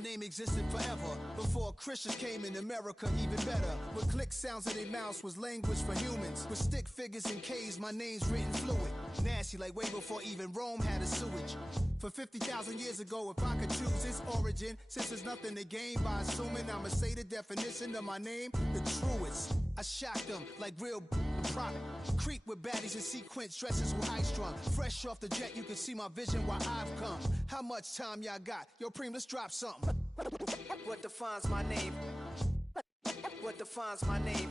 My name existed forever, before Christians came in America, even better. With click sounds in their mouths was language for humans. With stick figures and K's, my name's written fluid. Nasty like way before even Rome had a sewage. For 50,000 years ago, if I could choose its origin, since there's nothing to gain by assuming, I'ma say the definition of my name, the truest. I shocked them like real prop. Creep with baddies in sequence, dresses with high strung. Fresh off the jet, you can see my vision where I've come. How much time y'all got? Yo, Preem, let's drop something. What defines my name? What defines my name?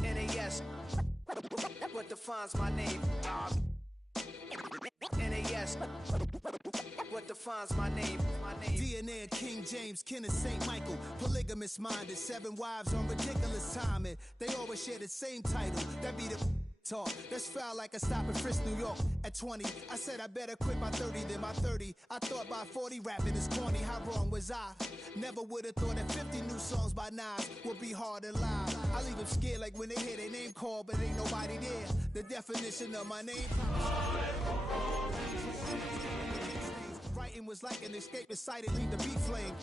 NAS. What defines my name? NAS. What defines my name? DNA of King James, kin of St. Michael. Polygamous minded, 7 wives on ridiculous timing. They always share the same title. That be the talk. That's foul like a stop in Frisk, New York. At 20, I said I better quit by 30 than by 30. I thought by 40 rapping is corny. How wrong was I? Never would have thought that 50 new songs by Nas would be hard to lie. I leave them scared like when they hear their name called, but ain't nobody there. The definition of my name. Writing was like an escape recited, leave the beat flame.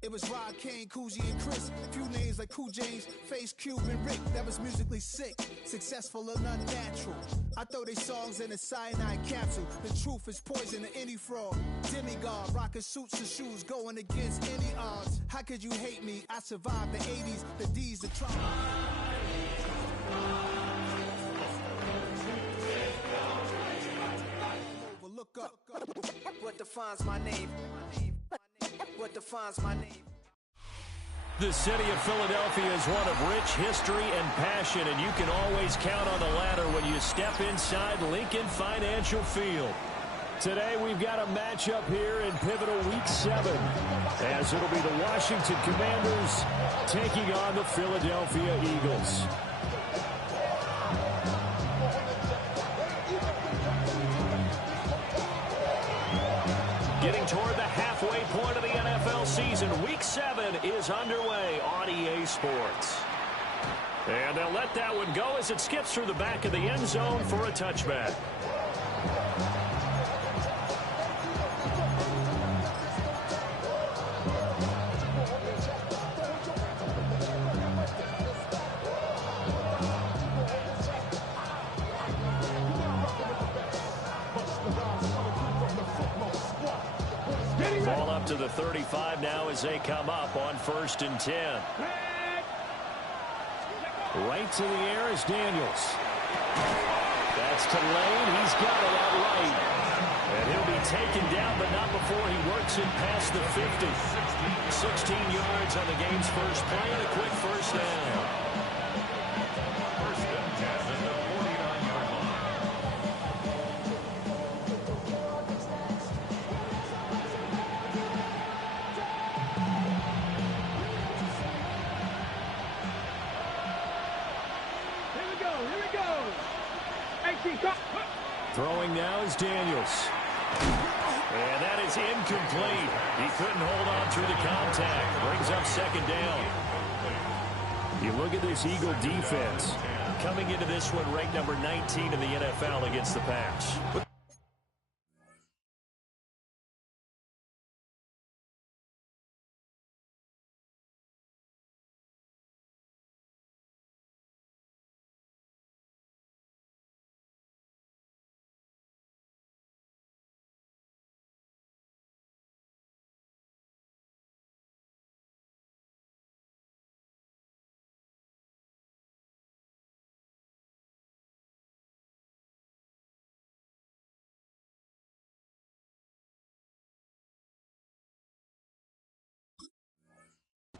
It was Rod, Kane, Coogee, and Chris. Few names like Cool James, Face, Cube, and Rick. That was musically sick, successful and unnatural. I throw they songs in a cyanide capsule. The truth is poison to any fraud. Demigod, rocking suits and shoes, going against any odds. How could you hate me? I survived the 80s, the D's, the trauma. Look up. What defines my name? What defines my name? The city of Philadelphia is one of rich history and passion, and you can always count on the latter when you step inside Lincoln Financial Field. Today we've got a matchup here in pivotal Week 7, as it'll be the Washington Commanders taking on the Philadelphia Eagles. Getting toward the halfway point of the NFL season, Week 7 is underway on EA Sports. And they'll let that one go as it skips through the back of the end zone for a touchback. Ball up to the 35 now as they come up on 1st and 10. Right to the air is Daniels. That's to Lane. He's got it outright. And he'll be taken down, but not before he works it past the 50. 16 yards on the game's first play and a quick first down. Throwing now is Daniels. And that is incomplete. He couldn't hold on through the contact. Brings up 2nd down. You look at this Eagle defense. Coming into this one ranked number 19 in the NFL against the pass.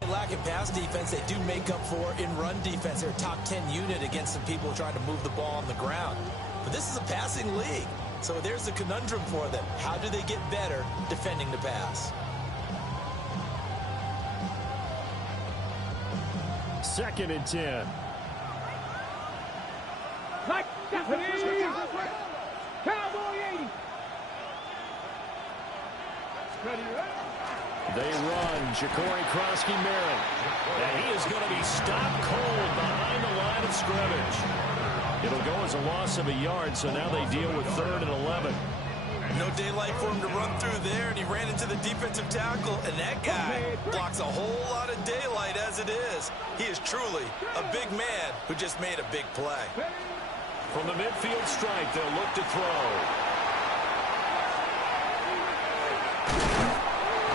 Lack of pass defense, they do make up for in run defense. They're a top 10 unit against some people trying to move the ball on the ground. But this is a passing league, so there's a conundrum for them. How do they get better defending the pass? 2nd and 10. Cowboy 80. Ready, They run. Ja'Cory Krosky-Merritt. And he is going to be stopped cold behind the line of scrimmage. It'll go as a loss of a yard, so now they deal with 3rd and 11. No daylight for him to run through there, and he ran into the defensive tackle, and that guy blocks a whole lot of daylight as it is. He is truly a big man who just made a big play. From the midfield stripe, they'll look to throw.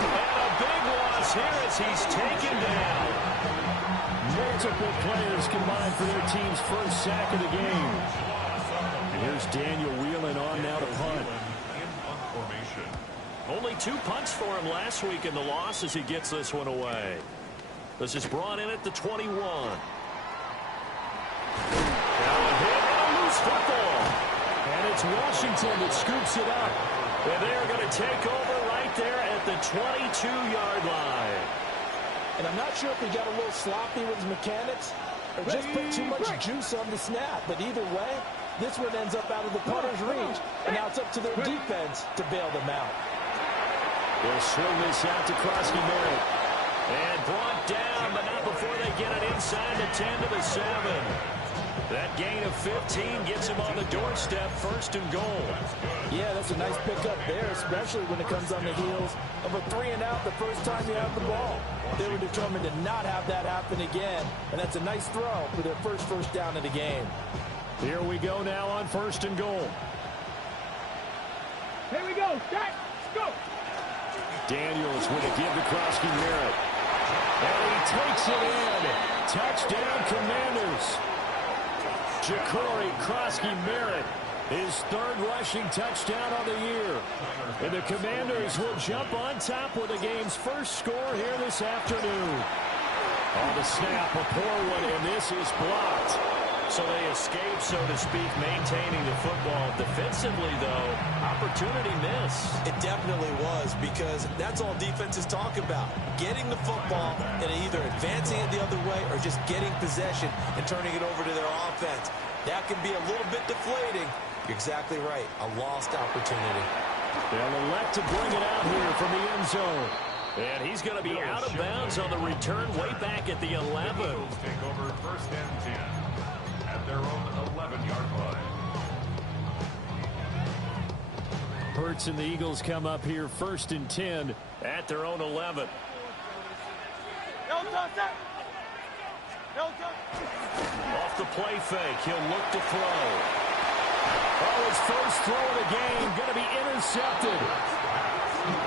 And a big loss here as he's taken down. Multiple players combined for their team's first sack of the game. And here's Daniel wheeling on now to punt. Only 2 punts for him last week in the loss as he gets this one away. This is brought in at the 21. Now a hit and a loose football. And it's Washington that scoops it up. And they are going to take over right there at the 22-yard line. And I'm not sure if he got a little sloppy with his mechanics or just put too much juice on the snap. But either way, this one ends up out of the punter's reach. And now it's up to their defense to bail them out. They'll swing this out to Krosky Merritt. And brought down, but not before they get it inside the 10 to the 7. That gain of 15 gets him on the doorstep, 1st and goal. Yeah, that's a nice pickup there, especially when it comes on the heels of a 3-and-out the first time you have the ball. They were determined to not have that happen again, and that's a nice throw for their first down of the game. Here we go now on 1st and goal. Here we go. Start. Go. Daniels with a give to Krosky Merritt. And he takes it in. Touchdown, Commanders. Ja'Cory Krosky Merritt, his 3rd rushing touchdown on the year. And the Commanders will jump on top with the game's first score here this afternoon. On the snap, a poor one, and this is blocked. So they escape, so to speak, maintaining the football. Defensively, though, opportunity miss. It definitely was, because that's all defenses talk about. Getting the football and either advancing it the other way or just getting possession and turning it over to their offense. That can be a little bit deflating. You're exactly right. A lost opportunity. They'll elect to bring it out here from the end zone. And he's going to be out of bounds on the return way back at the 11. Take over 1st and 10. Their own 11-yard line. Hurts and the Eagles come up here 1st and 10 at their own 11. Off the play fake, he'll look to throw. Oh, his first throw of the game going to be intercepted.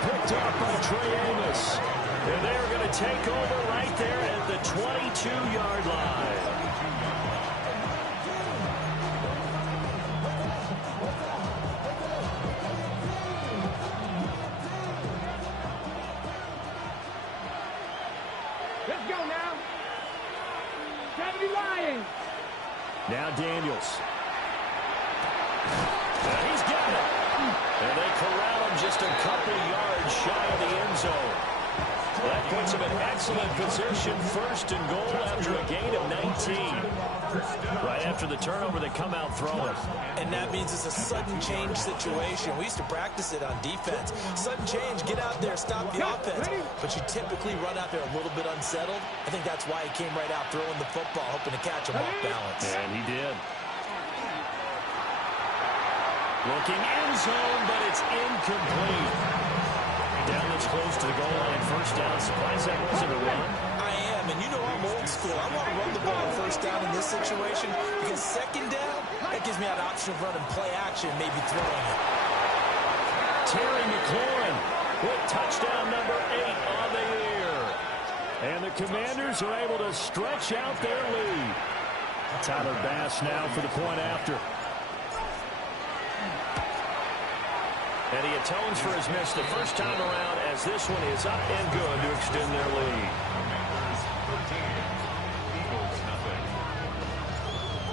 Picked up by Trey Amos. And they're going to take over right there at the 22-yard line. Now Daniels. And he's got it. And they corral him just a couple yards shy of the end zone. That puts him in excellent position. 1st and goal after a gain of 19. Right after the turnover, they come out throwing. And that means it's a sudden change situation. We used to practice it on defense. Sudden change, get out there, stop the offense. But you typically run out there a little bit unsettled. I think that's why he came right out throwing the football, hoping to catch him off balance. And he did. Looking end zone, but it's incomplete. Down this close to the goal line, 1st down. Surprised that wasn't a run. I am, and you know I'm old school. I want to run the ball on 1st down in this situation because 2nd down, that gives me an option of running play action, maybe throwing it. Terry McLaurin with touchdown number 8 on the year. And the Commanders are able to stretch out their lead. Tyler Bass now for the point after. And he atones for his miss the first time around as this one is up and good to extend their lead.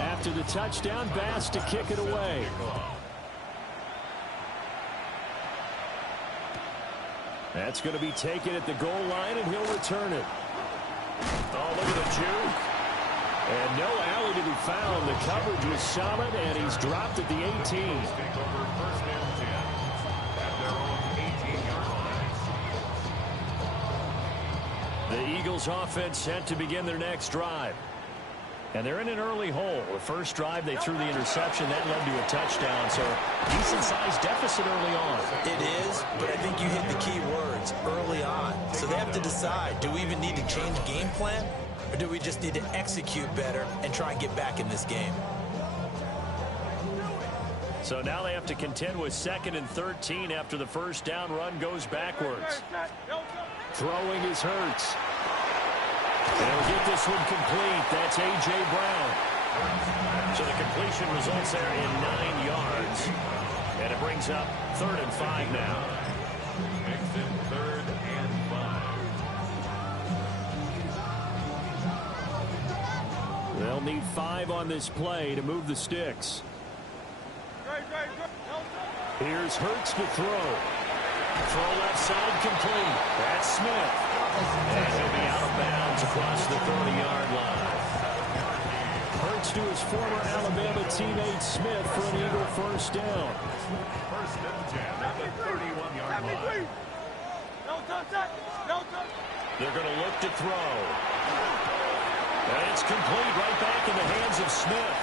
After the touchdown, Bass to kick it away. That's going to be taken at the goal line, and he'll return it. Oh, look at the juke. And no alley to be found. The coverage was solid, and he's dropped at the 18. The Eagles offense set to begin their next drive. And they're in an early hole. The first drive, they threw the interception. That led to a touchdown. So decent-sized deficit early on. It is, but I think you hit the key words, early on. So they have to decide, do we even need to change game plan? Or do we just need to execute better and try and get back in this game? So now they have to contend with 2nd and 13 after the first down run goes backwards. Throwing is Hurts. They'll get this one complete. That's A.J. Brown. So the completion results there in 9 yards. And it brings up 3rd and 5 now. Next in 3rd and 5. They'll need 5 on this play to move the sticks. Here's Hurts to throw. Throw left side complete. That's Smith. And he'll be out of bounds across the 30-yard line. Hurts to his former Alabama teammate Smith for an Eagle first down. First and 10 at the 31-yard line. They're going to look to throw. And it's complete right back in the hands of Smith.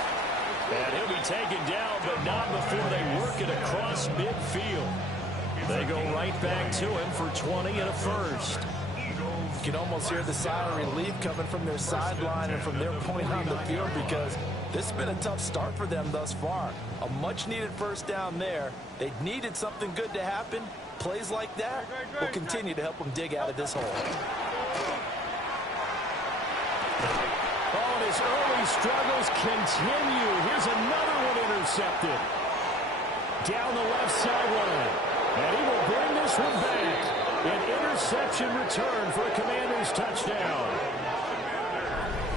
And he'll be taken down, but not before they work it across midfield. They go right back to him for 20 and a first. You can almost hear the sigh of relief coming from their sideline and from their point on the field, because this has been a tough start for them thus far. A much-needed first down there. They needed something good to happen. Plays like that will continue to help them dig out of this hole. Oh, and his early struggles continue. Here's another one intercepted. Down the left sideline. And he will bring this one back. An interception return for a Commanders touchdown.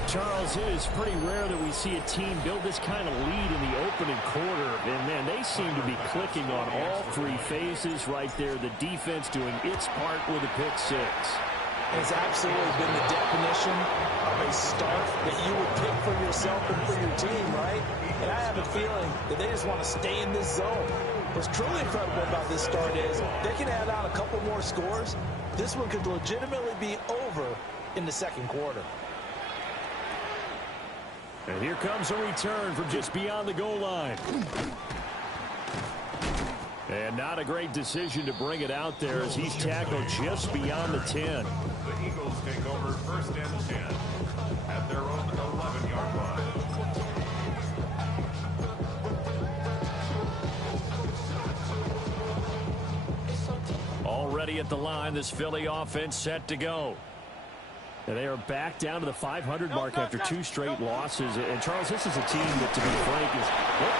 Charles, it is pretty rare that we see a team build this kind of lead in the opening quarter. And, man, they seem to be clicking on all 3 phases right there. The defense doing its part with a pick 6. It's absolutely been the definition of a start that you would pick for yourself and for your team, right? And I have a feeling that they just want to stay in this zone. What's truly incredible about this start is they can add on a couple more scores. This one could legitimately be over in the second quarter. And here comes a return from just beyond the goal line. And not a great decision to bring it out there as he's tackled just beyond the 10. The Eagles take over 1st and 10 at their own 11-yard line. Already at the line, this Philly offense set to go. And they are back down to the 500 mark after 2 straight losses. And, Charles, this is a team that, to be frank, their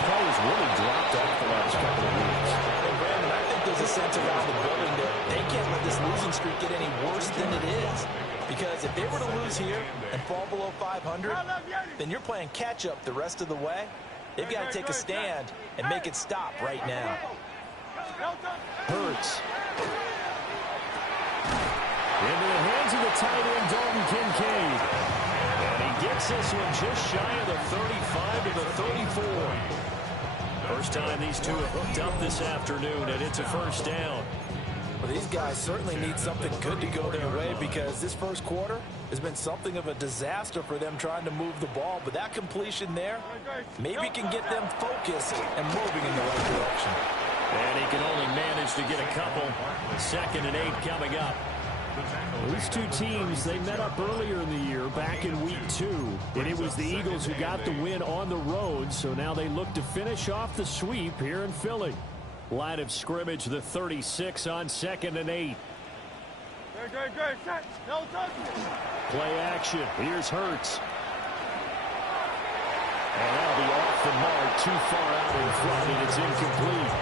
play has really dropped off the last couple of weeks. And, Brandon, I think there's a sense around the building that they can't let this losing streak get any worse than it is. Because if they were to lose here and fall below 500, then you're playing catch-up the rest of the way. They've got to take a stand and make it stop right now. Hurts. Into the hands of the tight end, Dalton Kincaid. And he gets this one just shy of the 35 to the 34. First time these two have hooked up this afternoon, and it's a first down. Well, these guys certainly need something good to go their way, because this first quarter has been something of a disaster for them trying to move the ball. But that completion there maybe can get them focused and moving in the right direction. And he can only manage to get a couple. 2nd and 8 coming up. These two teams, they met up earlier in the year, back in week 2, and it was the Eagles who got the win on the road, so now they look to finish off the sweep here in Philly. Line of scrimmage, the 36 on 2nd and 8. Play action. Here's Hurts. And that'll be off the mark, too far out in front, and it's incomplete.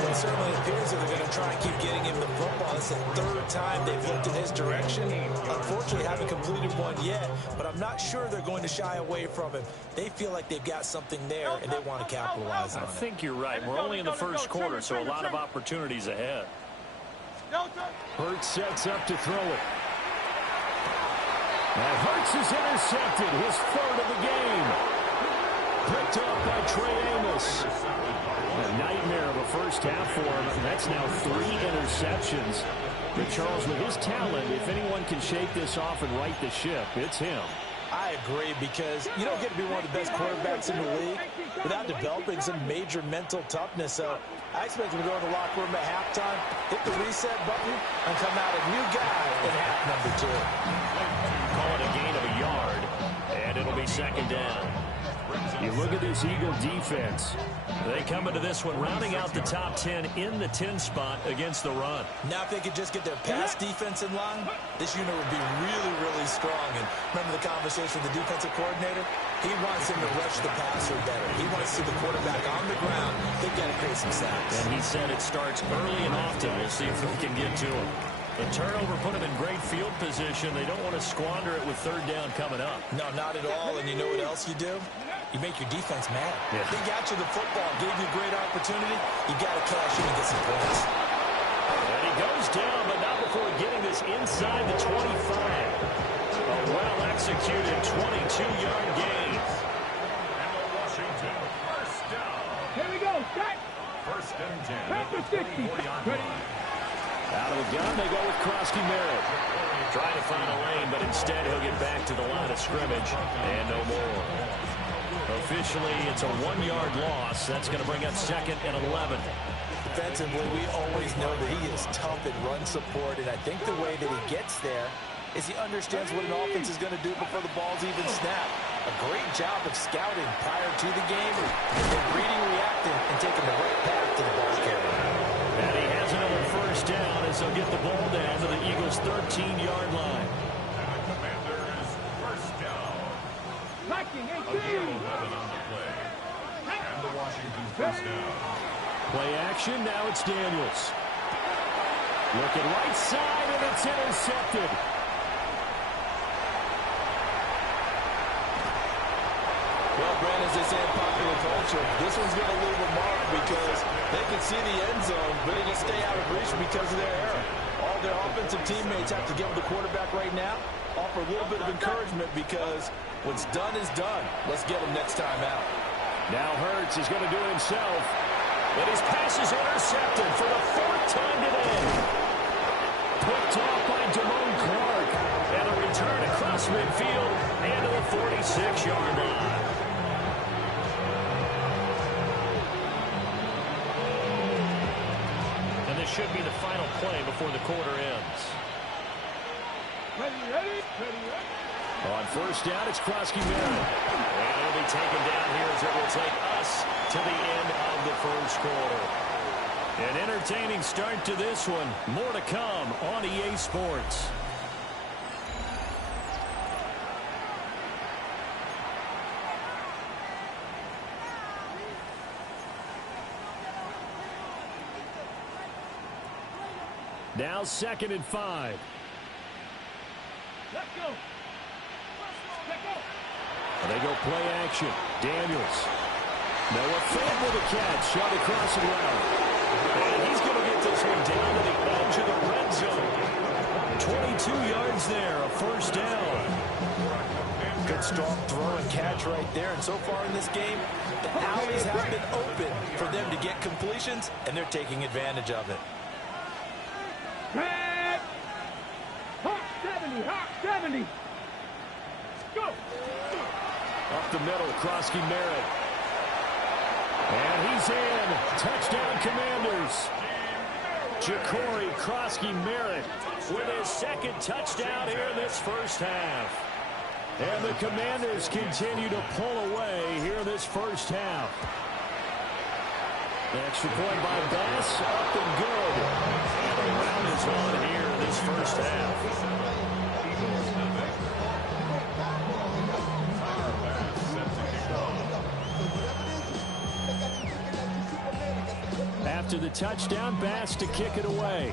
It certainly appears that they're going to try and keep getting him the football. It's the 3rd time they've looked in his direction. Unfortunately, haven't completed one yet, but I'm not sure they're going to shy away from him. They feel like they've got something there, and they want to capitalize on it. I think you're right. We're only in the first quarter, so a lot of opportunities ahead. Hurts sets up to throw it. And Hurts is intercepted, his 3rd of the game. Picked up by Trey Amos. A nightmare of a first half for him. That's now 3 interceptions. But Charles, with his talent, if anyone can shake this off and right the ship, it's him. I agree, because you don't get to be one of the best quarterbacks in the league without developing some major mental toughness. So I expect him to go in the locker room at halftime, hit the reset button, and come out a new guy in half number 2. Call it a gain of a yard, and it'll be second down. You look at this Eagle defense. They come into this one rounding out the top 10 in the 10 spot against the run. Now if they could just get their pass defense in line, this unit would be really, really strong. And remember the conversation with the defensive coordinator? He wants him to rush the passer better. He wants to see the quarterback on the ground. They've got to create some sacks. And he said it starts early and often. We'll see if we can get to him. The turnover put them in great field position. They don't want to squander it with third down coming up. No, not at all. And you know what else you do? You make your defense mad. Yeah. They got you the football, gave you a great opportunity. You got to cash in and get some points. And he goes down, but not before getting this inside the 25. A well-executed 22-yard gain. And the Washington first down. Here we go. Set. First and 10. Back to 60. 40-yard Ready. line. Out of the gun, they go with Krosky Merritt. Trying to find a lane, but instead he'll get back to the line of scrimmage. And no more. Officially, it's a 1-yard loss. That's going to bring up second and 11. Defensively, we always know that he is tough in run support, and I think the way that he gets there is he understands what an offense is going to do before the ball's even snapped. A great job of scouting prior to the game, and then reading, reacting, and taking the right path to the ball carrier. And he has another first down as they'll get the ball down to the Eagles' 13-yard line. And the Commanders first down. Blocking A 18. gain of 11 on the play. And the Washington first down. Play action, now it's Daniels. Looking right side, and it's intercepted. Well, Brand, as they say in popular culture, this one's going to leave a mark because they can see the end zone, but it'll stay out of reach because of their error. All their offensive teammates have to give the quarterback right now, offer a little bit of encouragement because what's done is done. Let's get him next time out. Now Hurts is going to do it himself. And his pass is intercepted for the 4th time today. Picked off by Damone Clark. And a return across midfield and to the 46-yard line. And this should be the final play before the quarter ends. Ready. On first down, it's Krosky Merritt. And it'll be taken down here as it will take us to the end of the first quarter. An entertaining start to this one. More to come on EA Sports. Now 2nd and 5. Let's go. They go play action. Daniels. Noah Fant with a catch. Shot across the route. And he's going to get this one down to the edge of the red zone. 22 yards there. A first down. Good strong throw and catch right there. And so far in this game, the alleys have been open for them to get completions, and they're taking advantage of it. Red. Hot 70. Go. Up the middle, Krosky Merritt. And he's in. Touchdown, Commanders. Ja'Cory Krosky Merritt with his 2nd touchdown here in this first half. And the Commanders continue to pull away here in this first half. The extra point by Bass, up and good. And the round is on here in this first half. After the touchdown, Bass to kick it away.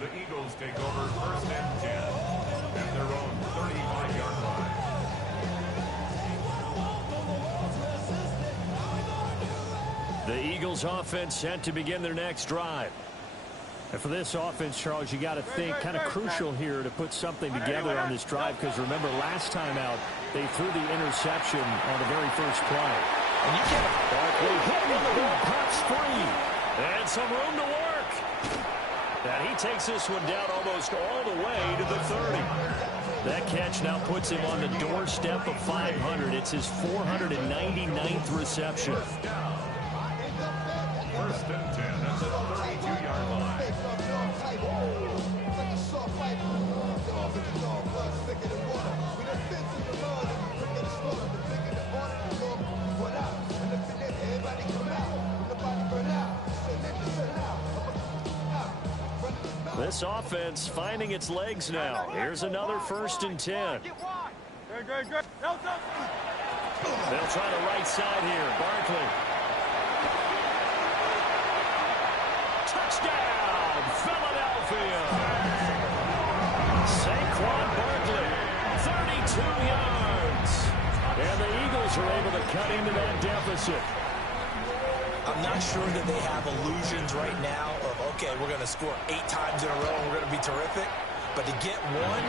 The Eagles take over first and 10 at their own 35-yard line. The Eagles offense set to begin their next drive. And for this offense, Charles, you got to think kind of crucial here to put something together on this drive, because remember last time out they threw the interception on the very first play. And you can't. Barkley hitting the ball, pops free. And some room to work. And he takes this one down almost all the way to the 30. That catch now puts him on the doorstep of 500. It's his 499th reception. First and 10 at the 32-yard line. This offense finding its legs now. Here's another first and 10. They'll try the right side here. Barkley. Touchdown, Philadelphia. Saquon Barkley, 32 yards. And the Eagles are able to cut into that deficit. I'm not sure that they have illusions right now of, okay, we're going to score 8 times in a row and we're going to be terrific. But to get one,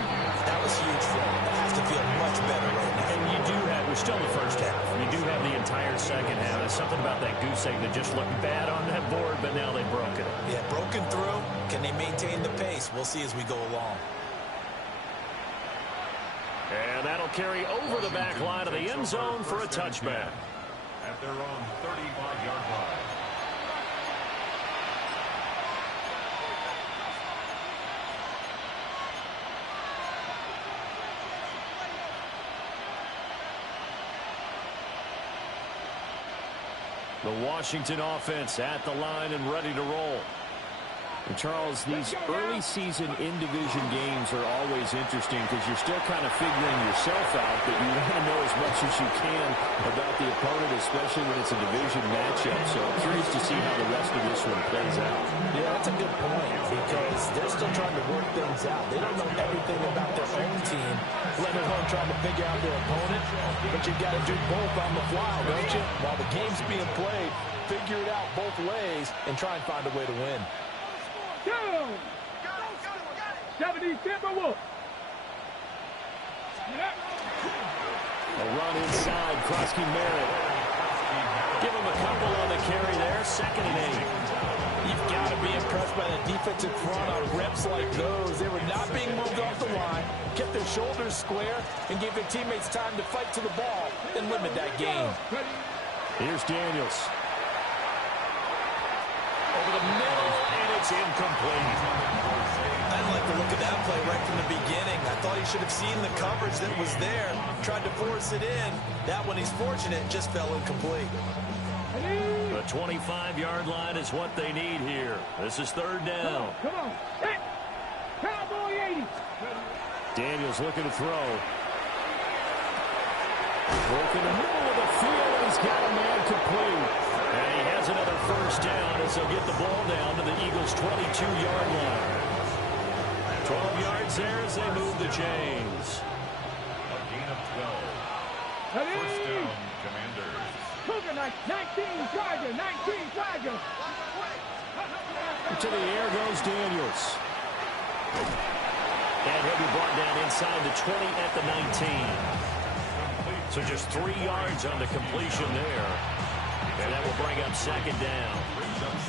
that was huge for them. It has to feel much better right now. And you do have, we're still in the first half. You do have the entire second half. There's something about that goose egg that just looked bad on that board, but now they've broken it. Yeah, broken through. Can they maintain the pace? We'll see as we go along. And that'll carry over the back line of the end zone for a touchback. At their own 35-yard line. The Washington offense at the line and ready to roll. And Charles, these early season in-division games are always interesting because you're still kind of figuring yourself out, but you want to know as much as you can about the opponent, especially when it's a division matchup. So I'm curious to see how the rest of this one plays out. Yeah, that's a good point because they're still trying to work things out. They don't know everything about their own team, let alone trying to figure out their opponent. But you got to do both on the fly, don't you? While the game's being played, figure it out both ways and try and find a way to win. 70 Timberwolves. A run inside, Krosky Merritt. Give him a couple on the carry there, 2nd and 8. You've got to be impressed by the defensive front on reps like those. They were not being moved off the line, kept their shoulders square, and gave their teammates time to fight to the ball and limit that game. Here's Daniels. Over the middle, and it's incomplete. I didn't like the look of that play right from the beginning. I thought he should have seen the coverage that was there, tried to force it in. That one, he's fortunate, just fell incomplete. The 25-yard line is what they need here. This is 3rd down. Come on. Hey. Cowboy 80. Daniels looking to throw. Broke in the middle of the field, and he's got a man complete. And he has another first down as they'll get the ball down to the Eagles' 22-yard line. 12 yards there as they move the chains. A gain of 12. First down, Commanders. Cougar 19 Charger. 19 Charger. To the air goes Daniels. And he'll be brought down inside the 20 at the 19. So just 3 yards on the completion there. And that will bring up 2nd down.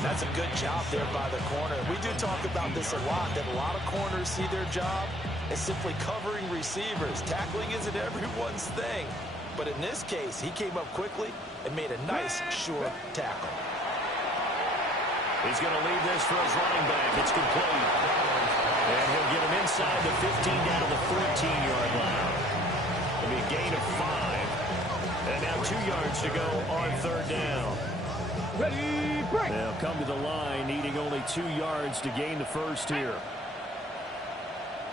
That's a good job there by the corner. We do talk about this a lot, that a lot of corners see their job as simply covering receivers. Tackling isn't everyone's thing. But in this case, he came up quickly and made a nice, sure tackle. He's going to leave this for his running back. It's complete. And he'll get him inside the 15 down to the 14-yard line. It'll be a gain of 5. And now 2 yards to go on 3rd down. Ready, break. They'll come to the line, needing only 2 yards to gain the first here.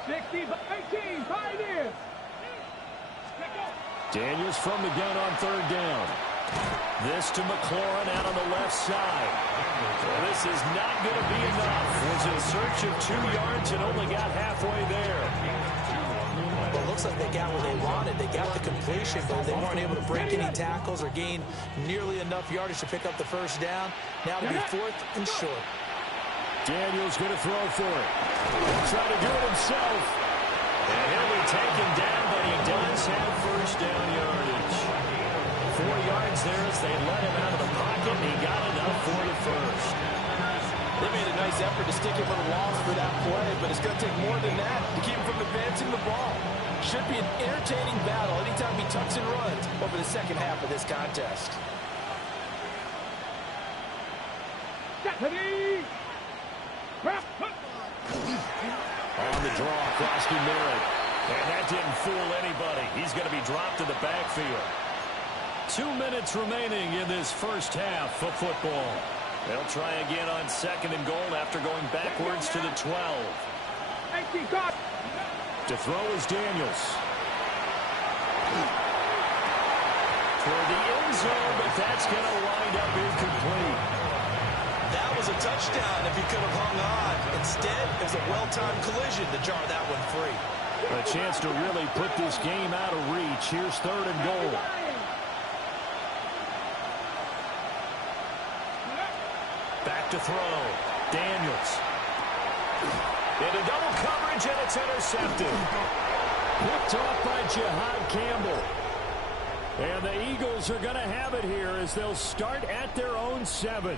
18, Pioneers. Daniels from the gun on 3rd down. This to McLaurin out on the left side. This is not going to be enough. Was in search of 2 yards and only got halfway there. Well, it looks like they got what they wanted. They got the completion, but they weren't able to break any tackles or gain nearly enough yardage to pick up the first down. Now to be 4th and short. Daniels going to throw for it. He'll try to do it himself. And he'll be taken down, but he does have first down yardage. 4 yards there as they let him out of the pocket, and he got enough for the first. They made a nice effort to stick him with a loss for that play, but it's going to take more than that to keep him from advancing the ball. Should be an entertaining battle anytime he tucks and runs over the second half of this contest. On the draw across the middle. And that didn't fool anybody. He's going to be dropped to the backfield. 2 minutes remaining in this first half of football. They'll try again on 2nd and goal after going backwards to the 12. To throw is Daniels. Toward the end zone, but that's going to wind up incomplete. That was a touchdown if he could have hung on. Instead, it was a well-timed collision to jar that one free. A chance to really put this game out of reach. Here's 3rd and goal. Back to throw. Daniels. Into double coverage, and it's intercepted. Picked off by Jihad Campbell. And the Eagles are going to have it here as they'll start at their own 7.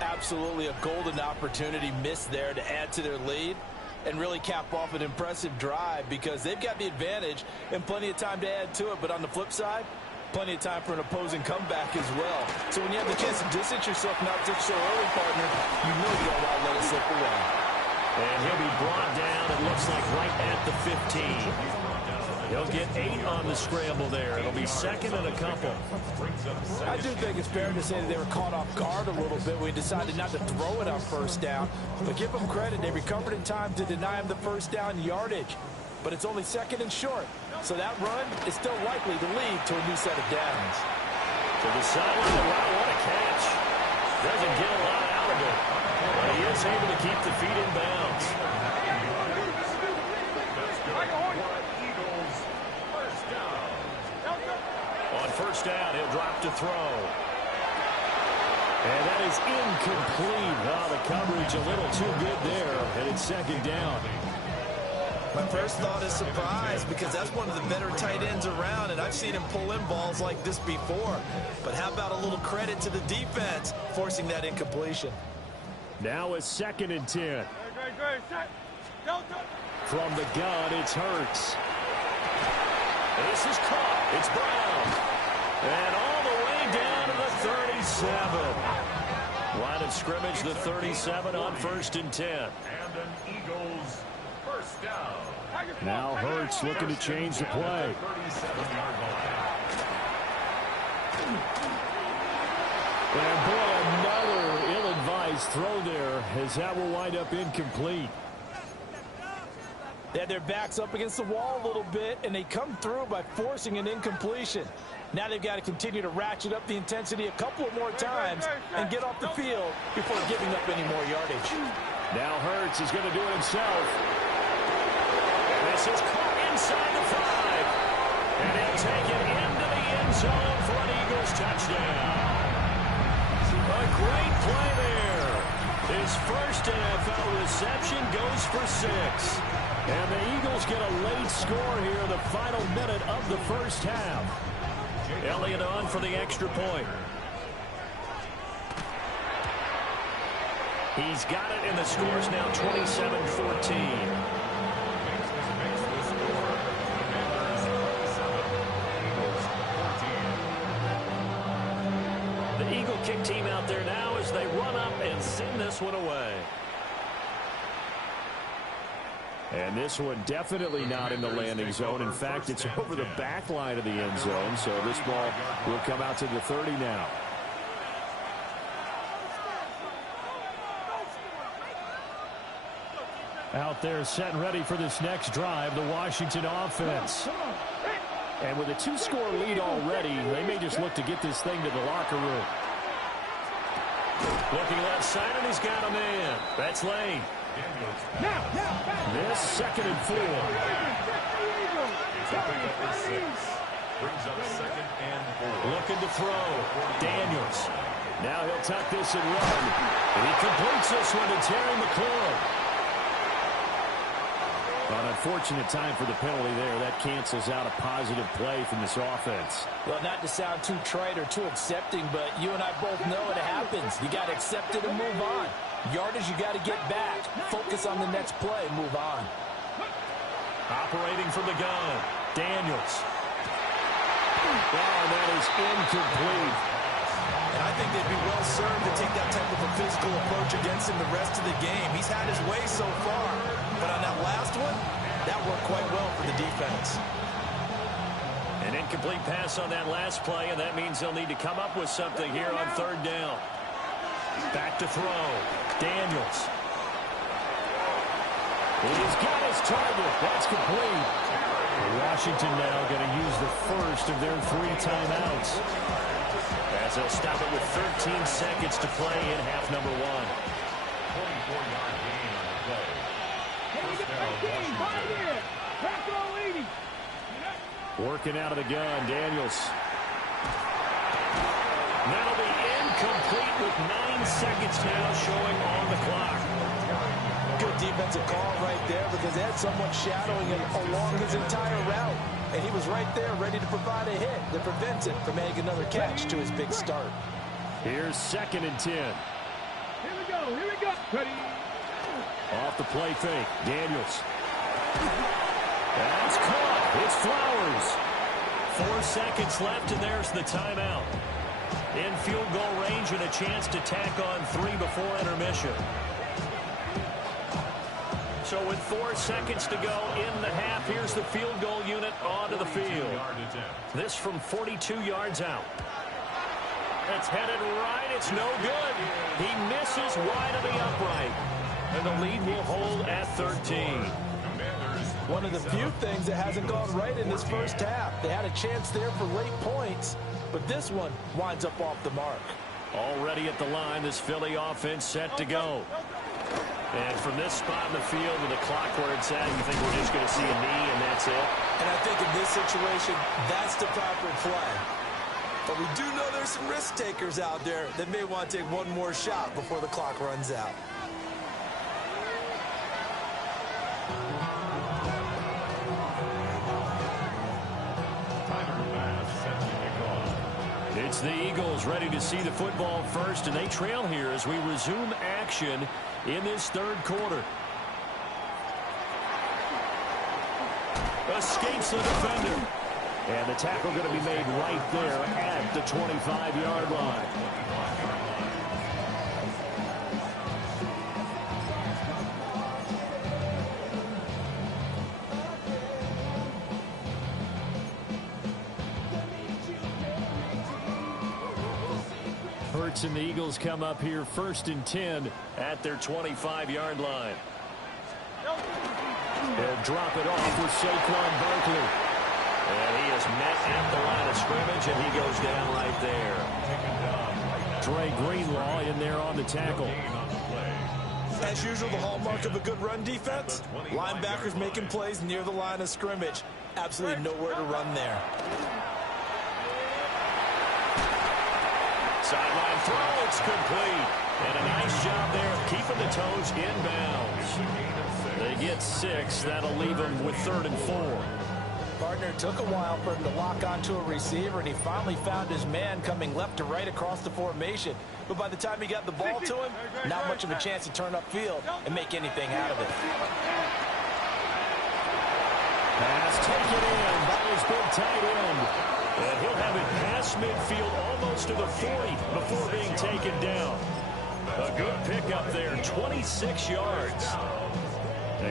Absolutely a golden opportunity missed there to add to their lead and really cap off an impressive drive because they've got the advantage and plenty of time to add to it. But on the flip side, plenty of time for an opposing comeback as well. So when you have the chance to distance yourself not just so early, partner, you know you don't want to let it slip away. And he'll be brought down, it looks like, right at the 15. He'll get 8 on the scramble there. It'll be 2nd and a couple. I do think it's fair to say that they were caught off guard a little bit. We decided not to throw it on 1st down. But give them credit. They recovered in time to deny him the 1st down yardage. But it's only 2nd and short. So that run is still likely to lead to a new set of downs. To the sideline. Wow, what a catch. Doesn't get a lot out of it. But he is able to keep the feet in bounds. On 1st down, he'll drop to throw. And that is incomplete. Oh, the coverage a little too good there. And it's 2nd down. My first thought is surprise because that's one of the better tight ends around, and I've seen him pull in balls like this before. But how about a little credit to the defense forcing that incompletion? Now a 2nd and 10. From the gun, it's Hurts. This is caught. It's Brown. And all the way down to the 37. Line of scrimmage, the 37 on 1st and 10. And an Eagles first down. Now Hurts looking to change the play. 37-yard line. And boy, another ill-advised throw there as that will wind up incomplete. They had their backs up against the wall a little bit, and they come through by forcing an incompletion. Now they've got to continue to ratchet up the intensity a couple of more times and get off the field before giving up any more yardage. Now Hurts is going to do it himself. This is caught inside the 5. And he'll take it into the end zone for an Eagles touchdown. A great play there. His first NFL reception goes for 6. And the Eagles get a late score here in the final minute of the first half. Elliott on for the extra point. He's got it, and the score's now 27-14. The Eagle kick team out there now as they run up and send this one away. And this one definitely not in the landing zone. In fact, it's over the back line of the end zone. So this ball will come out to the 30 now. Out there set and ready for this next drive, the Washington offense. And with a 2-score lead already, they may just look to get this thing to the locker room. Looking left side, and he's got a man. That's Lane. This 2nd and 4. Brings up 2nd and 4. Looking to throw. Daniels. Now he'll tuck this and run. And he completes this one to Terry McLaurin. An unfortunate time for the penalty there. That cancels out a positive play from this offense. Well, not to sound too trite or too accepting, but you and I both know it happens. You got to accept it and move on. Yardage, you got to get back. Focus on the next play. Move on. Operating from the gun, Daniels. Oh, that is incomplete. And I think they'd be well served to take that type of a physical approach against him the rest of the game. He's had his way so far. But on that last one, that worked quite well for the defense. An incomplete pass on that last play, and that means they'll need to come up with something here on third down. Back to throw. Daniels. He's got his target. That's complete. Washington now going to use the first of their 3 timeouts, as they'll stop it with 13 seconds to play in half number 1. 24-yard gain on the play. First down, Washington. Working out of the gun, Daniels. That'll be incomplete with 9 seconds now showing on the clock. Good defensive call right there because they had someone shadowing him along his entire route. And he was right there ready to provide a hit that prevents him from making another catch to his big start. Here's 2nd and 10. Here we go. Ready. Off the play fake, Daniels. That's caught. It's Flowers. 4 seconds left, and there's the timeout. In field goal range and a chance to tack on 3 before intermission. So with 4 seconds to go in the half, here's the field goal unit onto the field. This from 42 yards out. It's headed right. It's no good. He misses wide of the upright. And the lead will hold at 13. One of the few things that hasn't gone right in this first half. They had a chance there for late points, but this one winds up off the mark. Already at the line, this Philly offense set to go. And from this spot in the field with the clock where it's at, you think we're just going to see a knee and that's it? And I think in this situation, that's the proper play. But we do know there's some risk takers out there that may want to take one more shot before the clock runs out. It's the Eagles ready to see the football first, and they trail here as we resume action in this third quarter. Escapes the defender. And the tackle going to be made right there at the 25-yard line. Hurts and the Eagles come up here 1st and 10 at their 25-yard line. They'll drop it off with Saquon Barkley. And he is met at the line of scrimmage, and he goes down right there. Dre Greenlaw in there on the tackle. As usual, the hallmark of a good run defense, linebackers making plays near the line of scrimmage. Absolutely nowhere to run there. Sideline throw, it's complete. And a nice job there of keeping the toes inbounds. They get 6. That'll leave them with 3rd and 4. Gardner took a while for him to lock onto a receiver, and he finally found his man coming left to right across the formation. But by the time he got the ball to him, not much of a chance to turn upfield and make anything out of it. Pass taken in by his big tight end. And he'll have it past midfield almost to the 40 before being taken down. A good pickup there, 26 yards.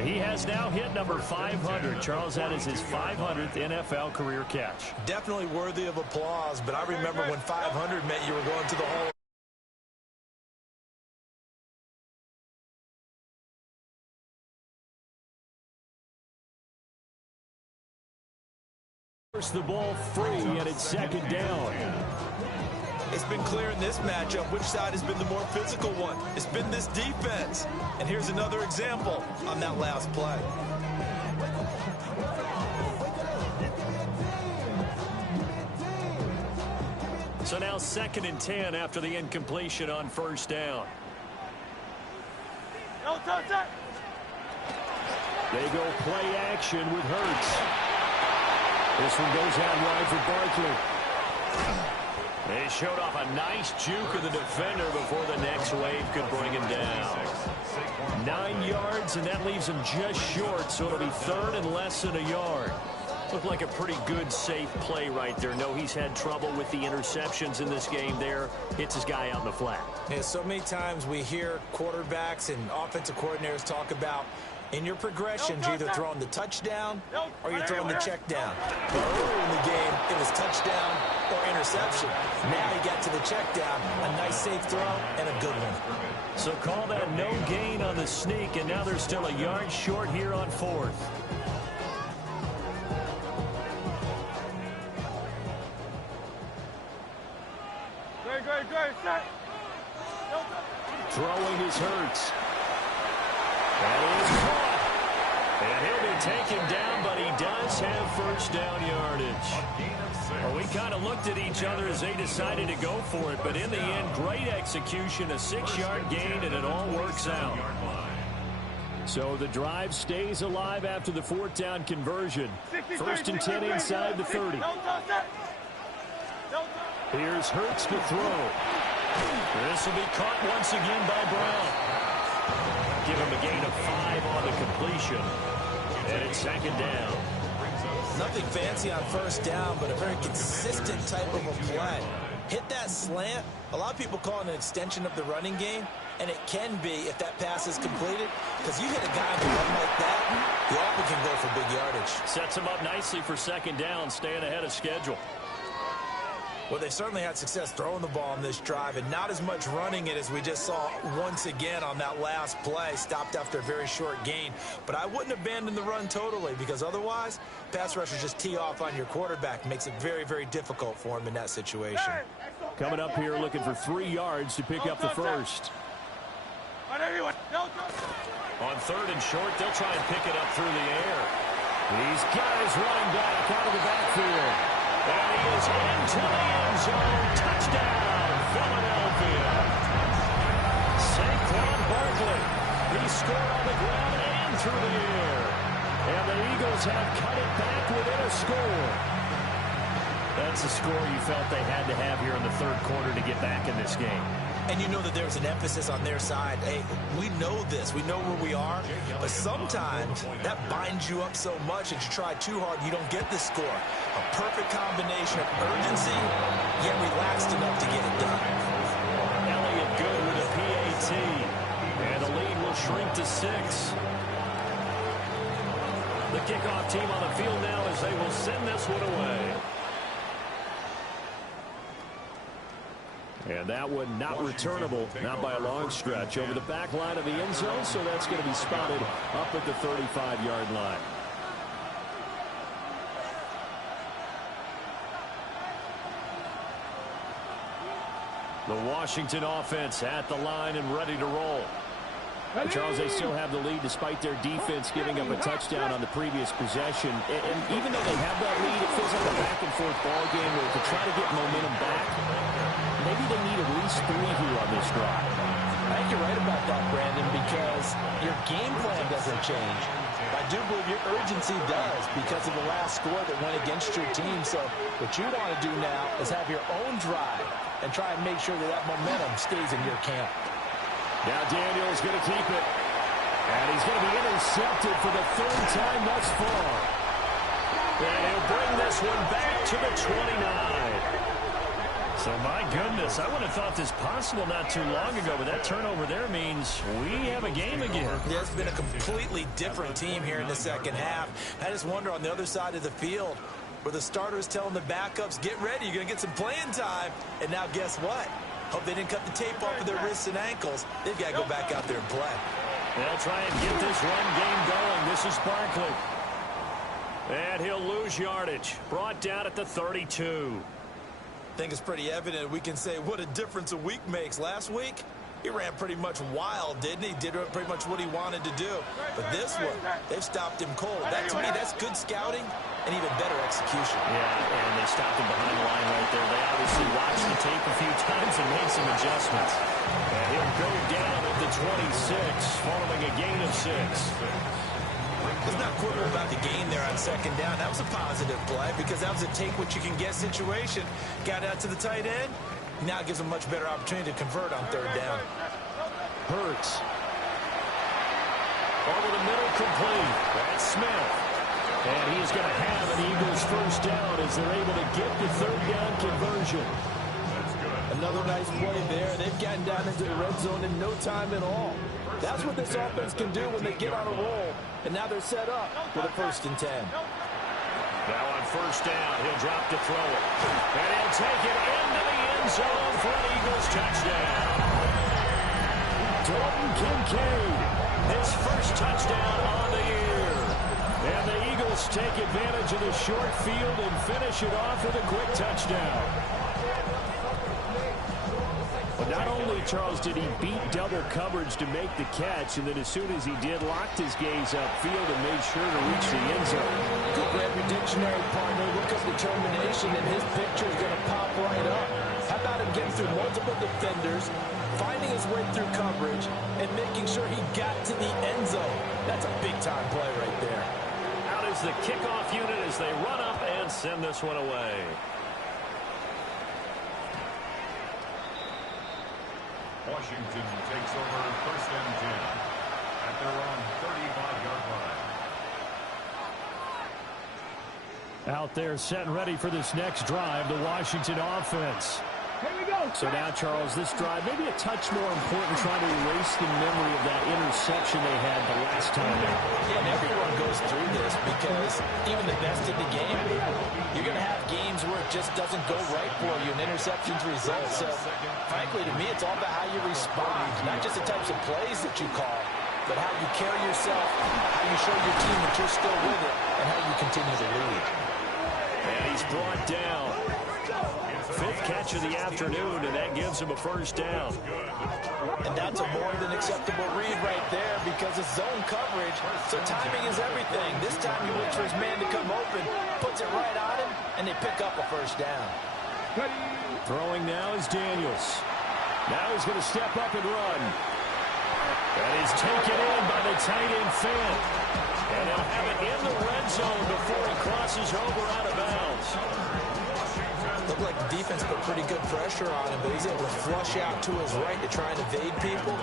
He has now hit number 500. Charles, that is his 500th NFL career catch. Definitely worthy of applause, but I remember when 500 meant you were going to the Hall. The ball free, and it's 2nd down. It's been clear in this matchup which side has been the more physical one. It's been this defense. And here's another example on that last play. So now 2nd and 10 after the incompletion on 1st down. They go play action with Hurts. This one goes out wide for Barkley. They showed off a nice juke of the defender before the next wave could bring him down. 9 yards, and that leaves him just short, so it'll be third and less than a yard. Looked like a pretty good, safe play right there. No, he's had trouble with the interceptions in this game there. Hits his guy out in the flat. Yeah, so many times we hear quarterbacks and offensive coordinators talk about in your progressions, you're either throwing the touchdown or you're throwing the check down. But earlier in the game, it was touchdown or interception. Now he got to the check down. A nice safe throw and a good one. So call that no gain on the sneak, and now they're still a yard short here on fourth. Throwing his Hurts. That is caught. And he'll be taken down, but he does have first down yardage. Well, we kind of looked at each other as they decided to go for it, but in the end, great execution, a 6-yard gain, and it all works out. So the drive stays alive after the fourth down conversion. First and 10 inside the 30. Here's Hurts to throw. This will be caught once again by Brown. Give him a gain of 5 on the completion. And it's second down. Nothing fancy on first down, but a very consistent type of a play. Hit that slant. A lot of people call it an extension of the running game, and it can be if that pass is completed, because you hit a guy on the run like that, you often can go for big yardage. Sets him up nicely for second down, staying ahead of schedule. Well, they certainly had success throwing the ball on this drive and not as much running it as we just saw once again on that last play. Stopped after a very short gain. But I wouldn't abandon the run totally, because otherwise, pass rushers just tee off on your quarterback. Makes it very, very difficult for him in that situation. Coming up here looking for 3 yards to pick up the first. On third and short, they'll try and pick it up through the air. These guys running back out of the backfield. And he is into the end zone. Touchdown, Philadelphia. Saquon Barkley. He scored on the ground and through the air. And the Eagles have cut it back within a score. That's a score you felt they had to have here in the third quarter to get back in this game. And you know that there's an emphasis on their side. Hey, we know this. We know where we are. But sometimes that binds you up so much that you try too hard, you don't get the score. A perfect combination of urgency, yet relaxed enough to get it done. Elliott good with a PAT. And the lead will shrink to 6. The kickoff team on the field now as they will send this one away. And that one not returnable, not by a long stretch, over the back line of the end zone, so that's going to be spotted up at the 35-yard line. The Washington offense at the line and ready to roll. And Charles, they still have the lead despite their defense giving up a touchdown on the previous possession. And even though they have that lead, it feels like a back-and-forth ball game where to try to get momentum back, maybe they need at least 3 here on this drive. I think you're right about that, Brandon, because your game plan doesn't change. I do believe your urgency does because of the last score that went against your team. So what you want to do now is have your own drive and try and make sure that that momentum stays in your camp. Now Daniel's going to keep it. And he's going to be intercepted for the 3rd time thus far. And he'll bring this one back to the 29. So, my goodness, I would have thought this possible not too long ago, but that turnover there means we have a game again. Yeah, it's been a completely different team here in the second half. I just wonder on the other side of the field where the starters telling the backups, get ready, you're going to get some playing time. And now guess what? Hope they didn't cut the tape off of their wrists and ankles. They've got to go back out there and play. They'll try and get this run game going. This is Barkley. And he'll lose yardage. Brought down at the 32. I think it's pretty evident we can say what a difference a week makes. Last week, he ran pretty much wild, didn't he? Did pretty much what he wanted to do. But this one, they've stopped him cold. That, to me, that's good scouting and even better execution. Yeah, and they stopped him behind the line right there. They obviously watched the tape a few times and made some adjustments. And he'll go down at the 26, following a gain of 6. Let's not quibble about the gain there on second down. That was a positive play because that was a take-what-you-can-get situation. Got out to the tight end. Now it gives them a much better opportunity to convert on third down. Hurts. Over the middle, complete. That's Smith. And he's going to have an Eagles first down as they're able to get the third down conversion. Another nice play there. They've gotten down into the red zone in no time at all. That's what this offense can do when they get on a roll. And now they're set up with a 1st and 10. Now on first down, he'll drop to throw it. And he'll take it into the end zone for an Eagles touchdown. Dalton Kincaid, his first touchdown on the year. And the Eagles take advantage of the short field and finish it off with a quick touchdown. But not only, Charles, did he beat double coverage to make the catch, and then as soon as he did, locked his gaze upfield and made sure to reach the end zone. Go grab your dictionary, partner. Look up determination, and his picture is going to pop right up. How about him getting through multiple defenders, finding his way through coverage, and making sure he got to the end zone? That's a big-time play right there. Out is the kickoff unit as they run up and send this one away. Washington takes over 1st and 10 at their own 35-yard line. Out there set and ready for this next drive, the Washington offense. Here we go. So now, Charles, this drive maybe a touch more important, trying to erase the memory of that interception they had the last time out. Yeah, and everyone goes through this because even the best in the game, you're going to have games where it just doesn't go right for you and interceptions result. So, frankly, to me, it's all about how you respond, not just the types of plays that you call, but how you carry yourself, how you show your team that you're still with it, and how you continue to lead. And he's brought down. 5th catch of the afternoon, and that gives him a first down. And that's a more than acceptable read right there because it's zone coverage, so timing is everything. This time he waits for his man to come open, puts it right on him, and they pick up a first down. Throwing now is Daniels. Now he's going to step up and run. And he's taken in by the tight end Fant. And he'll have it in the red zone before he crosses over out of bounds. Looked like the defense put pretty good pressure on him, but he's able to flush out to his right to try and evade people.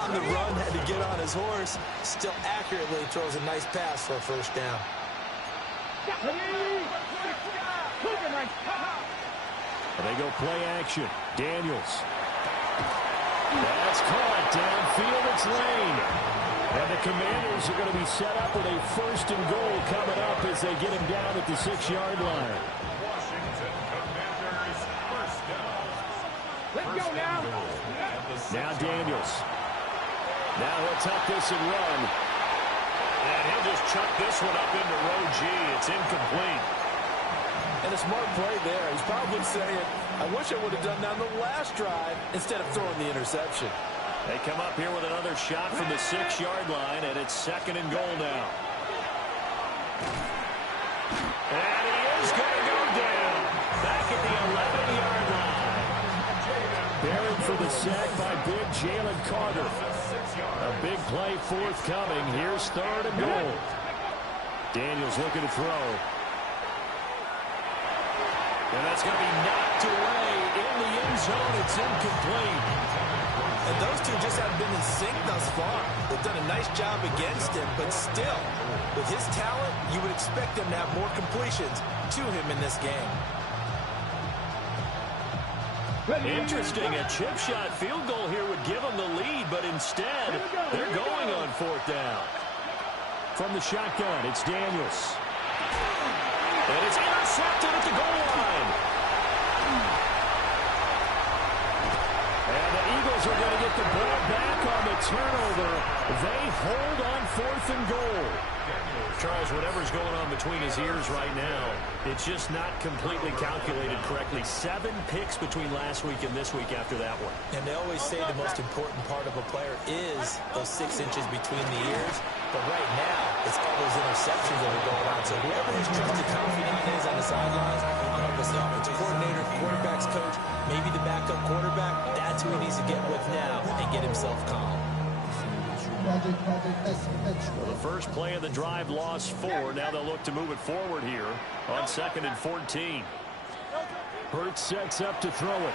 On the run, had to get on his horse. Still accurately throws a nice pass for a first down. They go play action. Daniels. That's caught downfield. It's Lane. And the Commanders are going to be set up with a 1st and goal coming up as they get him down at the 6-yard line. Washington Commanders first down. Let's go now. Now Daniels. Now he'll tuck this and run. And he'll just chuck this one up into row G. It's incomplete. And a smart play there. He's probably saying, I wish I would have done that on the last drive instead of throwing the interception. They come up here with another shot from the 6-yard line, and it's 2nd and goal now. And he is going to go down. Back at the 11-yard line. Buried for the sack by big Jalen Carter. A big play forthcoming. Here's 3rd and goal. Daniels looking to throw. And that's going to be knocked away in the end zone. It's incomplete. And those two just haven't been in sync thus far. They've done a nice job against him, but still, with his talent, you would expect him to have more completions to him in this game. Interesting, a chip shot field goal here would give them the lead, but instead, they're going on 4th down. From the shotgun, it's Daniels. And it's intercepted at the goal line. And the Eagles are going to get the ball back on the turnover. They hold on 4th and goal. Charles, whatever's going on between his ears right now, it's just not completely calculated correctly. 7 picks between last week and this week after that one. And they always say the most important part of a player is those 6 inches between the ears. But right now, it's all those interceptions that are going on. So whoever his trusted confidant is on the sidelines, I don't know if it's the offensive coordinator, quarterback's coach, maybe the backup quarterback, that's who he needs to get with now and get himself calm. Well, the first play of the drive lost 4. Now they'll look to move it forward here on 2nd and 14. Hurts sets up to throw it.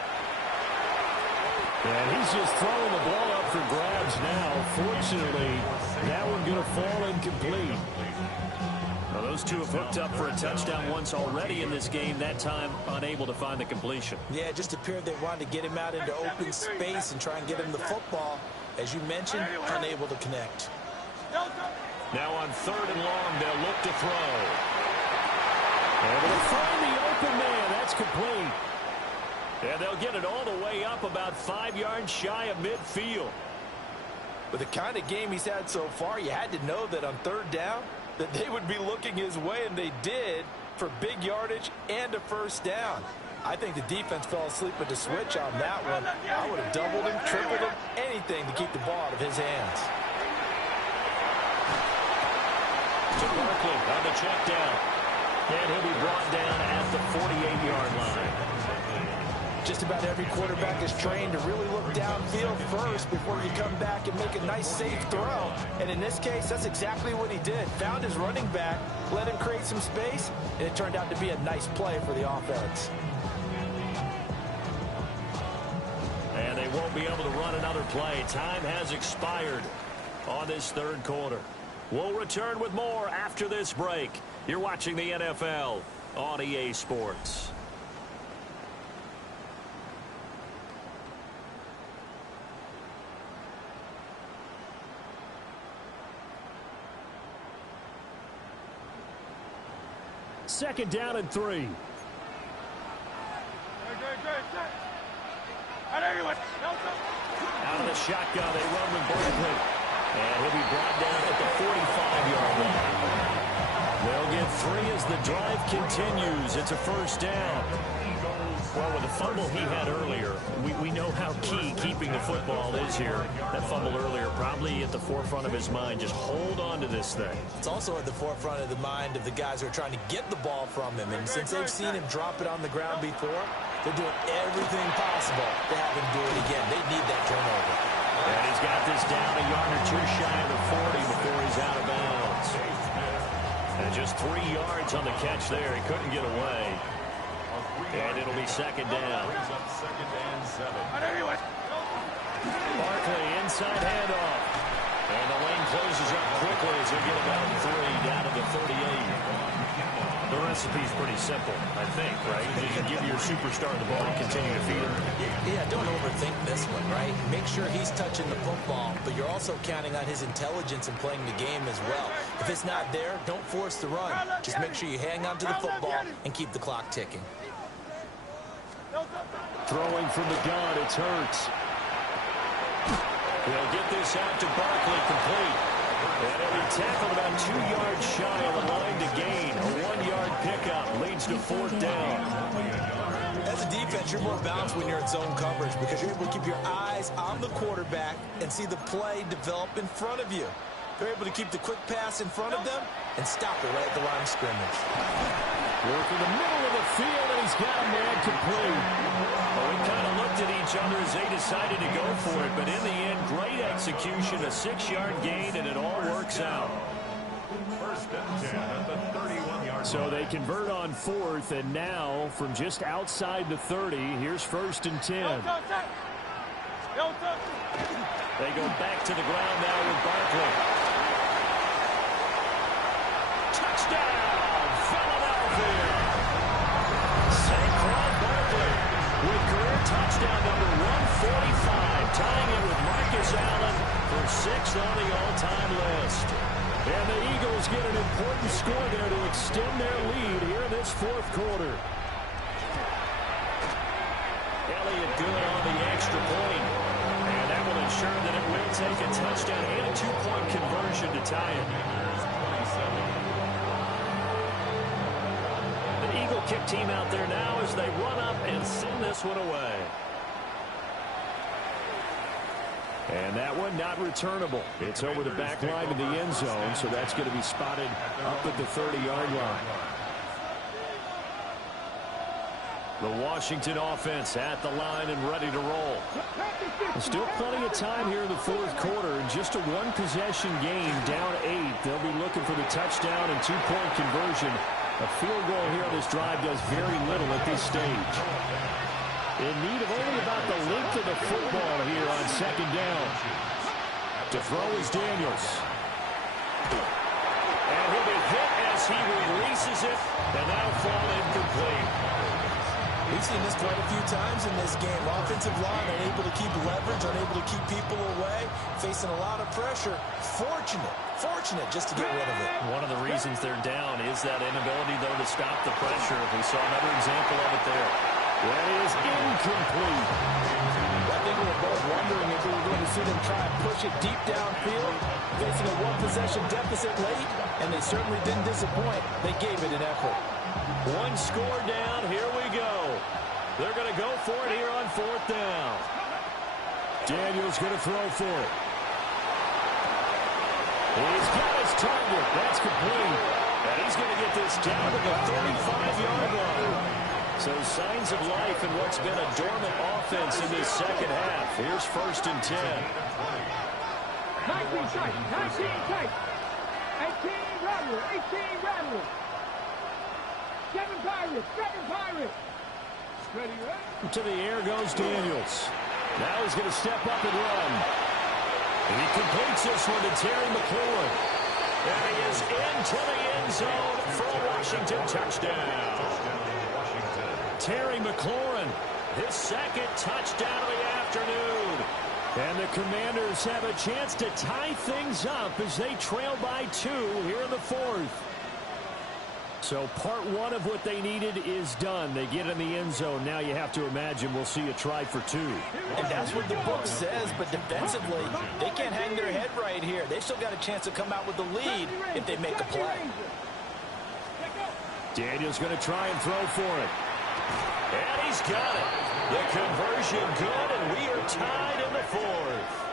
And he's just throwing the ball up for grabs now. Fortunately, that one going to fall incomplete. Well, those two have hooked up for a touchdown once already in this game, that time unable to find the completion. Yeah, it just appeared they wanted to get him out into open space and try and get him the football. As you mentioned, unable to connect. Now on 3rd and long, they'll look to throw. Able to find the open man. That's complete. And they'll get it all the way up about 5 yards shy of midfield. With the kind of game he's had so far, you had to know that on 3rd down, that they would be looking his way, and they did, for big yardage and a first down. I think the defense fell asleep with the switch on that one. I would have doubled him, tripled him, anything to keep the ball out of his hands. To Barkley on the check down. And he'll be brought down at the 48-yard line. Just about every quarterback is trained to really look downfield first before you come back and make a nice, safe throw. And in this case, that's exactly what he did. Found his running back, let him create some space, and it turned out to be a nice play for the offense. And they won't be able to run another play. Time has expired on this 3rd quarter. We'll return with more after this break. You're watching the NFL on EA Sports. Second down and 3. Out of the shotgun, they run with Barkley. And he'll be brought down at the 45-yard line. They'll get 3 as the drive continues. It's a first down. Well, with the fumble he had earlier, we know how key keeping the football is here. That fumble earlier probably at the forefront of his mind. Just hold on to this thing. It's also at the forefront of the mind of the guys who are trying to get the ball from him. And since they've seen him drop it on the ground before, they're doing everything possible to have him do it again. They need that turnover. And he's got this down a yard or 2 shy of the 40 before he's out of bounds. And just 3 yards on the catch there. He couldn't get away. And it'll be second down. Barkley inside handoff. And the lane closes up quickly as they get about 3 down to the 38. The recipe's pretty simple, I think, right? You give your superstar the ball and continue to feed him. Yeah, don't overthink this one, right? Make sure he's touching the football, but you're also counting on his intelligence in playing the game as well. If it's not there, don't force the run. Just make sure you hang on to the football and keep the clock ticking. Throwing from the gun, it's Hurts. They'll get this out to Barkley complete. And he'll be tackled about 2 yards shy of the line to gain. A 1-yard pickup leads to 4th down. As a defense, you're more balanced when you're in zone coverage because you're able to keep your eyes on the quarterback and see the play develop in front of you. They're able to keep the quick pass in front of them and stop it right at the line of scrimmage. Work in the middle of the field, and he's got a man complete. Well, we kind of looked at each other as they decided to go for it, but in the end, great execution, a 6-yard gain, and it all works out. First and 10 at the 31-yard line. So they convert on 4th, and now from just outside the 30, here's 1st and 10. They go back to the ground now with Barkley. Touchdown, Philadelphia! Saquon Barkley with career touchdown number 145, tying it with Marcus Allen for 6th on the all-time list. And the Eagles get an important score there to extend their lead here in this 4th quarter. Elliott good on the extra point. And that will ensure that it will take a touchdown and a 2-point conversion to tie it. The Eagle kick team out there now as they run up and send this one away. And that one not returnable. It's over the back line of the end zone, so that's going to be spotted up at the 30-yard line. The Washington offense at the line and ready to roll. Still plenty of time here in the fourth quarter. Just a one-possession game, down 8. They'll be looking for the touchdown and two-point conversion. A field goal here on this drive does very little at this stage. In need of only about the length of the football here on second down. To throw is Daniels. And he'll be hit as he releases it, and that'll fall incomplete. We've seen this quite a few times in this game. Offensive line unable to keep leverage, unable to keep people away, facing a lot of pressure. Fortunate just to get rid of it. One of the reasons they're down is that inability, though, to stop the pressure. We saw another example of it there. That is incomplete. I think we were both wondering if we were going to see them try and push it deep downfield, facing a one-possession deficit late, and they certainly didn't disappoint. They gave it an effort. One score down. Here we go. They're going to go for it here on fourth down. Daniels going to throw for it. He's got his target. That's complete. And he's going to get this down to the 35-yard line. So signs of life in what's been a dormant offense in this second half. Here's first and 10. 19 tight, 19 tight. 18 Rattler, 18 Rattler. 7 Pirates, 7 Pirates. Ready, ready. To the air goes Daniels. Now he's going to step up and run. And he completes this one to Terry McLaurin. And he is into the end zone for a Washington touchdown. Terry McLaurin, his second touchdown of the afternoon. And the Commanders have a chance to tie things up as they trail by 2 here in the fourth. So part one of what they needed is done. They get in the end zone. Now you have to imagine we'll see a try for 2. And that's what the book says, but defensively, they can't hang their head right here. They still got a chance to come out with the lead if they make a play. Daniels going to try and throw for it. And he's got it. The conversion good, and we are tied in the fourth.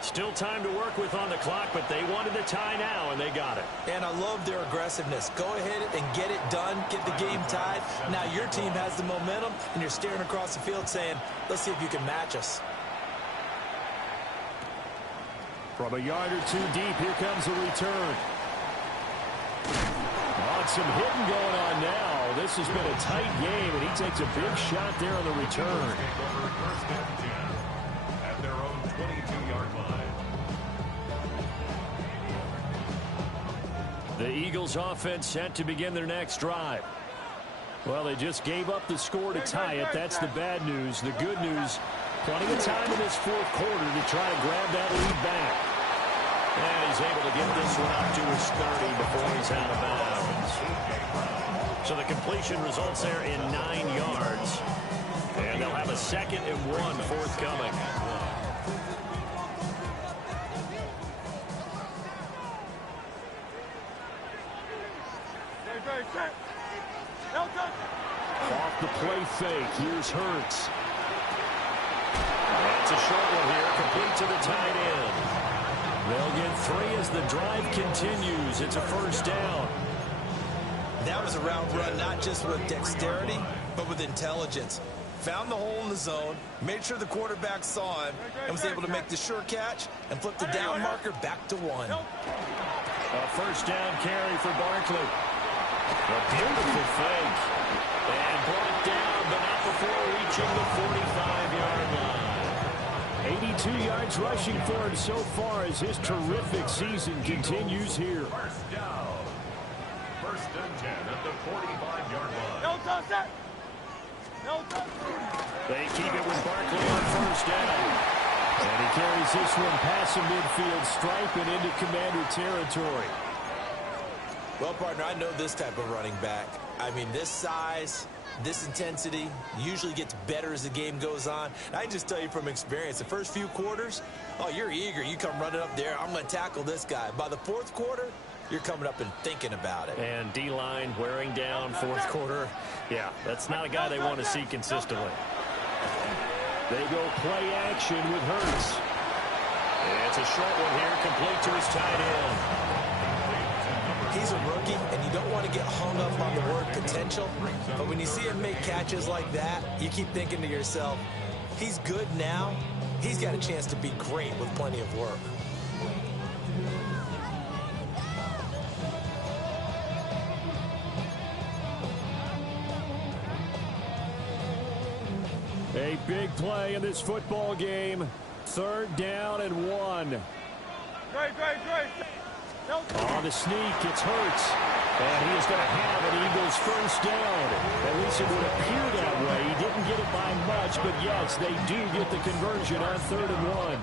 Still time to work with on the clock, but they wanted the tie now, and they got it. And I love their aggressiveness. Go ahead and get it done, get the game tied. Now your team has the momentum, and you're staring across the field saying, let's see if you can match us. From a yard or 2 deep, here comes the return. Some hitting going on now. This has been a tight game, and he takes a big shot there on the return. First and 10 at their own 22-yard line. The Eagles offense set to begin their next drive. Well, they just gave up the score to tie it. That's the bad news. The good news, plenty of time in this fourth quarter to try to grab that lead back. And he's able to get this one up to his 30 before he's out of bounds. So the completion results there in 9 yards. And they'll have a 2nd and 1 forthcoming. Off the play fake. Here's Hurts. That's a short one here. Complete to the tight end. They'll get 3 as the drive continues. It's a first down. That was a route run, not just with dexterity, but with intelligence. Found the hole in the zone, made sure the quarterback saw him, and was able to make the sure catch and flip the down marker back to 1. A first down carry for Barkley. A beautiful fake. And brought down, but not before reaching the 45-yard line. 82 yards rushing for him so far as his terrific season continues here. First down. First and 10 at the 45-yard line. No touch. No touch. They keep it with Barkley on first down. And he carries this one past the midfield stripe and into Commander territory. Well, partner, I know this type of running back. I mean, this size, this intensity usually gets better as the game goes on. I can just tell you from experience, the first few quarters, oh, you're eager. You come running up there, I'm going to tackle this guy. By the fourth quarter, you're coming up and thinking about it. And D-line wearing down fourth quarter. Yeah, that's not a guy they want to see consistently. They go play action with Hurts. It's a short one here, complete to his tight end. He's a rookie, and you don't want to get hung up on the word potential. But when you see him make catches like that, you keep thinking to yourself, he's good now. He's got a chance to be great with plenty of work. A big play in this football game. 3rd down and 1. Great. On the sneak, it's Hurts. And he is going to have an Eagles first down. At least it would appear that way. He didn't get it by much, but yes, they do get the conversion on 3rd and 1.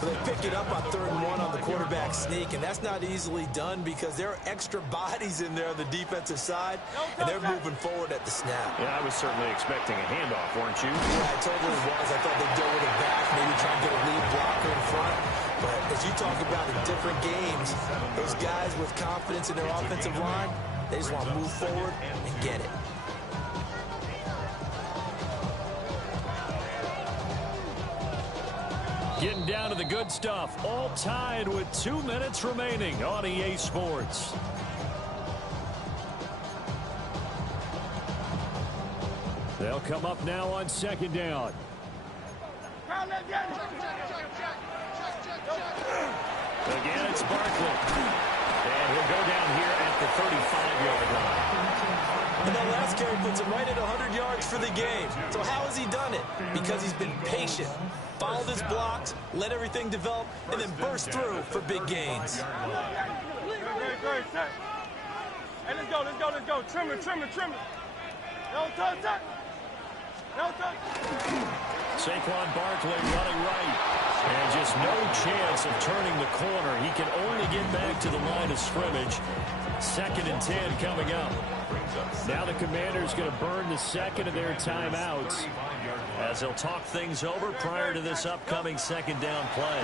They pick it up on 3rd and 1 on the quarterback sneak, and that's not easily done because there are extra bodies in there on the defensive side, and they're moving forward at the snap. Yeah, I was certainly expecting a handoff, weren't you? Yeah, I totally was. I thought they'd go with it back, maybe try and get a lead blocker in front. But as you talk about in different games, those guys with confidence in their offensive line, they just want to move forward and get it. Getting down to the good stuff. All tied with 2 minutes remaining on EA Sports. They'll come up now on 2nd down. Again, it's Barkley. And he'll go down here at the 35-yard line. And that last carry puts him right at 100 yards for the game. So how has he done it? Because he's been patient, followed his blocks, let everything develop, and then burst through for big gains. Great. Hey, let's go. Trim it. No touch. Saquon Barkley running right. And just no chance of turning the corner. He can only get back to the line of scrimmage. 2nd and 10 coming up. Now the Commanders going to burn the second of their timeouts as they'll talk things over prior to this upcoming 2nd down play.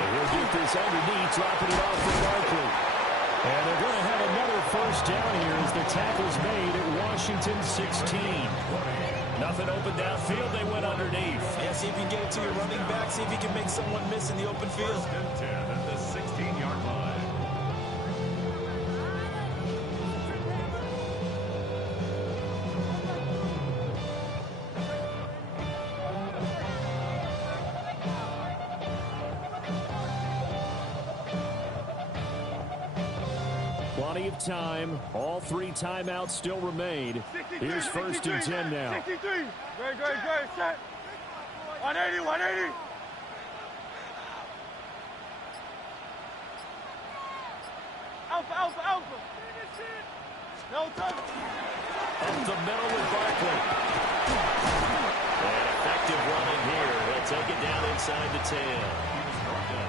And he'll get this underneath, dropping it off for Barkley. And they're going to have another first down here as the tackle's made at Washington 16. Nothing open downfield. They went underneath. Yeah, see if you can get it to your running back. See if you can make someone miss in the open field. 10 at the 16-yard line. Plenty of time. All 3 timeouts still remain. Here's 1st and 10 now. 63. Great. Set. 180. Alpha. No touch. Up the middle with Barkley. And effective running here. He'll take it down inside the 10.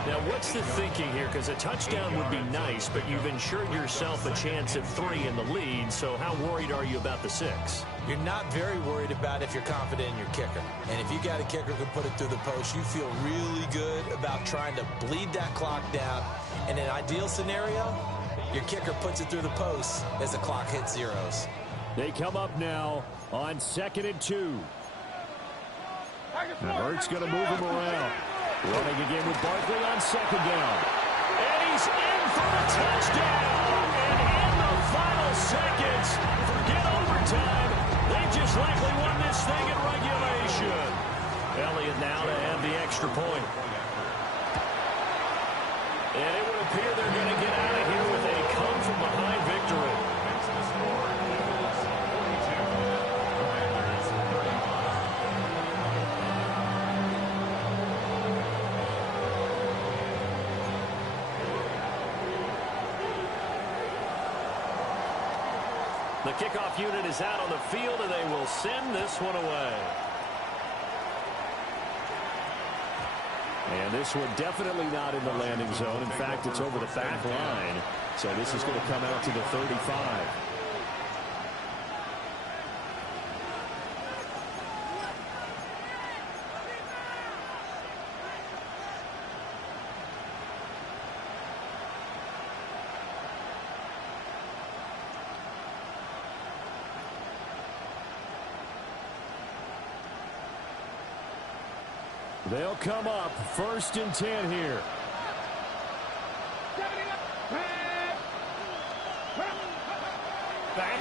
Now, what's the thinking here? Because a touchdown would be nice, but you've ensured yourself a chance at 3 in the lead, so how worried are you about the 6? You're not very worried about if you're confident in your kicker. And if you got a kicker who can put it through the post, you feel really good about trying to bleed that clock down. In an ideal scenario, your kicker puts it through the post as the clock hits zeros. They come up now on 2nd and 2. And Hurts going to move him around. Running again with Barkley on 2nd down. And he's in for a touchdown. And in the final seconds, forget overtime. They just likely won this thing in regulation. Elliott now to have the extra point. And it would appear they're going to get out of here with a come-from-behind victory. The kickoff unit is out on the field, and they will send this one away. And this one definitely not in the landing zone. In fact, it's over the back line. So this is going to come out to the 35. They'll come up 1st and 10 here.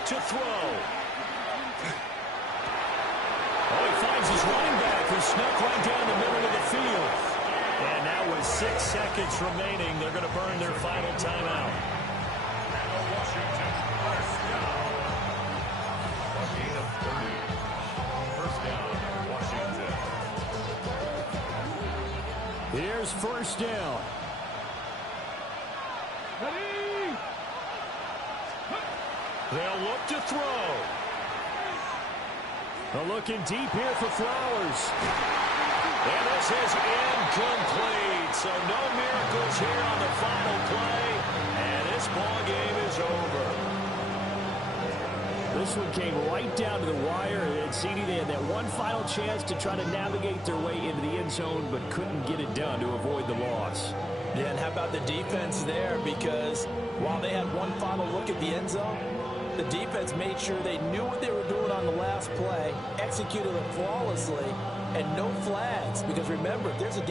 to throw. Oh, he finds his running back who snuck right down the middle of the field. And now with 6 seconds remaining, they're going to burn their final timeout. Washington, first down. A gain of 30. First down, Washington. Here's first down. Ready? They'll look to throw. They're looking deep here for Flowers. And this is incomplete. So no miracles here on the final play. And this ball game is over. This one came right down to the wire. And CD, they had that one final chance to try to navigate their way into the end zone, but couldn't get it done to avoid the loss. Yeah, and how about the defense there? Because while they had one final look at the end zone, the defense made sure they knew what they were doing on the last play, executed it flawlessly, and no flags. Because remember, if there's a